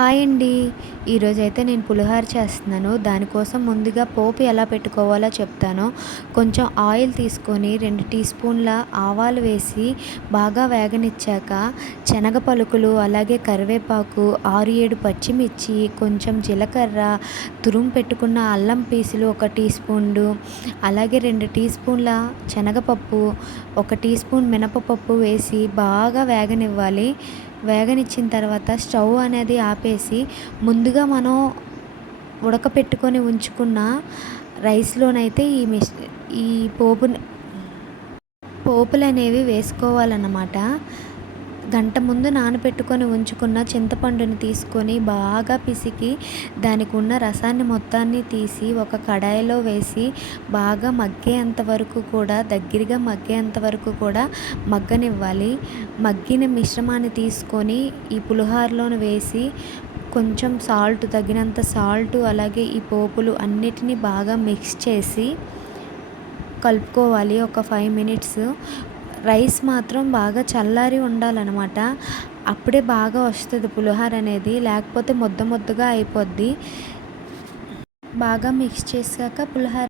Hi అండి. ఈరోజైతే నేను పులిహోర చేస్తున్నాను. దానికోసం ముందుగా పోపు ఎలా పెట్టుకోవాలో చెప్తాను. కొంచెం ఆయిల్ తీసుకొని రెండు టీ స్పూన్ల ఆవాలు వేసి బాగా వేగనిచ్చాక శనగ పలుకులు అలాగే కరివేపాకు ఆరు ఏడు పచ్చిమిర్చి కొంచెం జీలకర్ర తురుం పెట్టుకున్న అల్లం పీసులు ఒక టీ స్పూన్లు అలాగే రెండు టీ స్పూన్ల శనగపప్పు ఒక టీ స్పూన్ మినపపప్పు వేసి బాగా వేగనివ్వాలి. వేగనిచ్చిన తర్వాత స్టవ్ అనేది ఆపేసి ముందుగా మనం ఉడకపెట్టుకొని ఉంచుకున్న రైస్లోనైతే ఈ మిష్ ఈ పోపు పోపులు అనేవి వేసుకోవాలన్నమాట. గంట ముందు నానబెట్టుకొని ఉంచుకున్న చింతపండుని తీసుకొని బాగా పిసికి దానికి ఉన్న రసాన్ని మొత్తాన్ని తీసి ఒక కడాయిలో వేసి బాగా మగ్గేంత వరకు కూడా దగ్గరగా మగ్గేంత వరకు కూడా మగ్గనివ్వాలి. మగ్గిన మిశ్రమాన్ని తీసుకొని ఈ పులిహోరలోని వేసి కొంచెం సాల్ట్ తగినంత సాల్ట్ అలాగే ఈ పోపులు అన్నిటినీ బాగా మిక్స్ చేసి కలుపుకోవాలి ఒక ఫైవ్ మినిట్స్. రైస్ మాత్రం బాగా చల్లారి ఉండాలన్నమాట. అప్పుడే బాగా వస్తుంది పులిహోర అనేది. లేకపోతే ముద్ద ముద్దగా అయిపోద్ది. బాగా మిక్స్ చేశాక పులిహోర